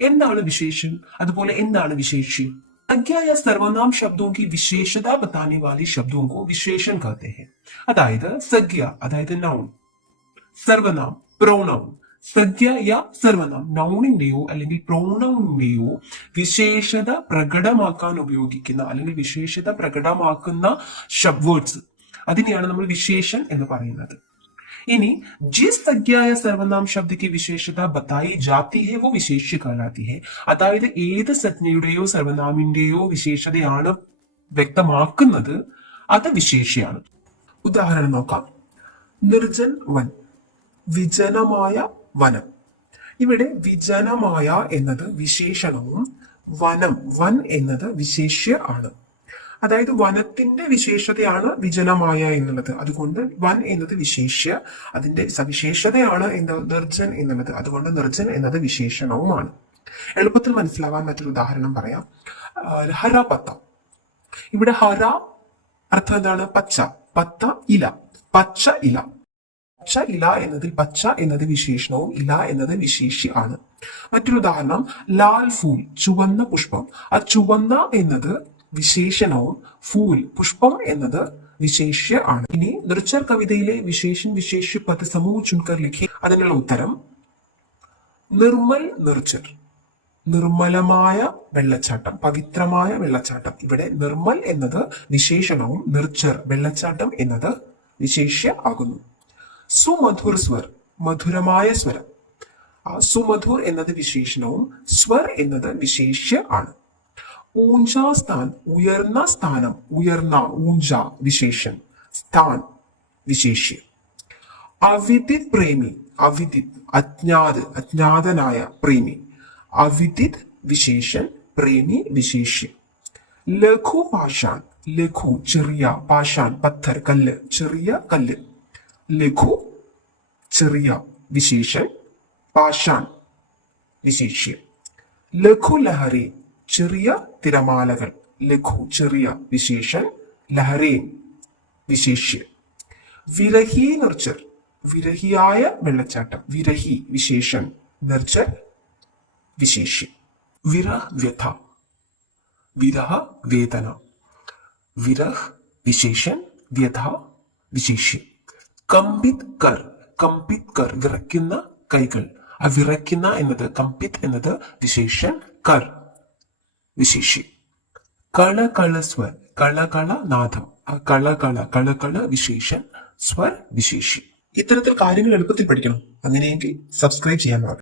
എന്താണ് വിശേഷൻ, അതുപോലെ എന്താണ് വിശേഷ്യം? संज्ञा या सर्वनाम शब्दों की विशेषता बताने वाले शब्दों को विशेषण कहते हैं. അതായത് സംജ്ഞ അതായത് നൗൺ, സർവനാം പ്രോനൗൺ. സംജ്ഞ യാ സർവനാം നൗണിന്റെയോ അല്ലെങ്കിൽ പ്രോനൗണിന്റെയോ വിശേഷത പ്രകടമാക്കാൻ ഉപയോഗിക്കുന്ന അല്ലെങ്കിൽ വിശേഷത പ്രകടമാക്കുന്ന വേർഡ്സ്, അതിനെയാണ് നമ്മൾ വിശേഷൻ എന്ന് പറയുന്നത്. इन्हीं जिस संज्ञा या सर्वनाम शब्द की विशेषता बताई जाती है वो विशेष्य कहलाती है. അതായത് ഏത് സംജ്ഞയുടെയോ സർവനാമിന്റെയോ വിശേഷതയാണ് വ്യക്തമാക്കുന്നത് അത് വിശേഷ്യാണ്. ഉദാഹരണം നോക്കാം. നിർജൻ വൻ, വിജനമായ വനം. ഇവിടെ വിജനമായ എന്നത് വിശേഷണവും വനം വൻ എന്നത് വിശേഷ്യ ആണ്. അതായത് വനത്തിന്റെ വിശേഷതയാണ് വിജനമായ എന്നുള്ളത്, അതുകൊണ്ട് വൻ എന്നത് വിശേഷ്യ, അതിന്റെ സവിശേഷതയാണ് നിർജൻ എന്നുള്ളത്, അതുകൊണ്ട് നിർജൻ എന്നത് വിശേഷണവുമാണ്. എളുപ്പത്തിൽ മനസ്സിലാവാൻ മറ്റൊരു ഉദാഹരണം പറയാം. ഹര പത്ത. ഇവിടെ ഹര അർത്ഥം എന്താണ്? പച്ച. പത്ത ഇല, പച്ച ഇല. പച്ച ഇല എന്നതിൽ പച്ച എന്നത് വിശേഷണവും ഇല എന്നത് വിശേഷ്യ ആണ്. മറ്റൊരു ഉദാഹരണം ലാൽ ഫൂൽ, ചുവന്ന പുഷ്പം. ആ ചുവന്ന എന്നത് വിശേഷണവും ഫൂൽ പുഷ്പം എന്നത് വിശേഷ്യ ആണ്. ഇനി നിർച്ചർ കവിതയിലെ വിശേഷൻ വിശേഷ്യ പദ സമൂഹ ചുൻകർ ലിഖി. അതിനുള്ള ഉത്തരം നിർമ്മൽ നിർച്ചർ, നിർമ്മലമായ വെള്ളച്ചാട്ടം, പവിത്രമായ വെള്ളച്ചാട്ടം. ഇവിടെ നിർമ്മൽ എന്നത് വിശേഷണവും നിർച്ചർ വെള്ളച്ചാട്ടം എന്നത് വിശേഷ്യ ആകുന്നു. സുമധുർ സ്വർ, മധുരമായ സ്വരം. സുമധുർ എന്നത് വിശേഷണവും സ്വർ എന്നത് വിശേഷ്യ ആണ്. ഊഞ്ച സ്ഥാൻ, ഉയർന്ന സ്ഥാനം, ഉയർന്ന ഊഞ്ച വിശേഷൻ, സ്ഥാൻ വിശേഷ്യ. അവിദിത് പ്രേമി, അവിദിത് അജ്ഞാത് അജ്ഞാതനായ പ്രേമി, അവിദിത് വിശേഷൻ, പ്രേമി വിശേഷ്യ. ലഘു പാഷാൻ, ലഘു ചെറിയ, പാഷാൻ പത്ഥർ കല്ല്, ചെറിയ കല്ല്. ലഘു ചെറിയ വിശേഷൻ, പാഷാൻ വിശേഷ്യ. ലഘു ലഹരി, ചെറിയ തിരമാലകൾ. ലഘു ചെറിയ വിശേഷൻ, ലഹരേൻ വിശേഷ്യ. വിരഹി നിർച്ചർ, വിരഹിയായ വെള്ളച്ചാട്ടം. വിരഹി വിശേഷൻ, നിർച്ചർ വിശേഷ്യ. വിരഹ വ്യഥ, വിരഹ വേദന. വിരഹ് വിശേഷൻ, വ്യഥ വിശേഷ്യ. കമ്പിത് കർ, കമ്പിത് കർ വിറയ്ക്കുന്ന കൈകൾ. ആ വിറയ്ക്കുന്ന എന്നത് കമ്പിത് എന്നത് വിശേഷൻ, കർ വിശേഷ്യ. കളകള സ്വർ, കളകള നാദം. കളകള കളകള വിശേഷൻ, സ്വർ വിശേഷ്യ. ഇത്തരത്തിൽ കാര്യങ്ങൾ എളുപ്പത്തിൽ പഠിക്കണം. അങ്ങനെയെങ്കിൽ സബ്സ്ക്രൈബ് ചെയ്യാൻ പാടില്ല.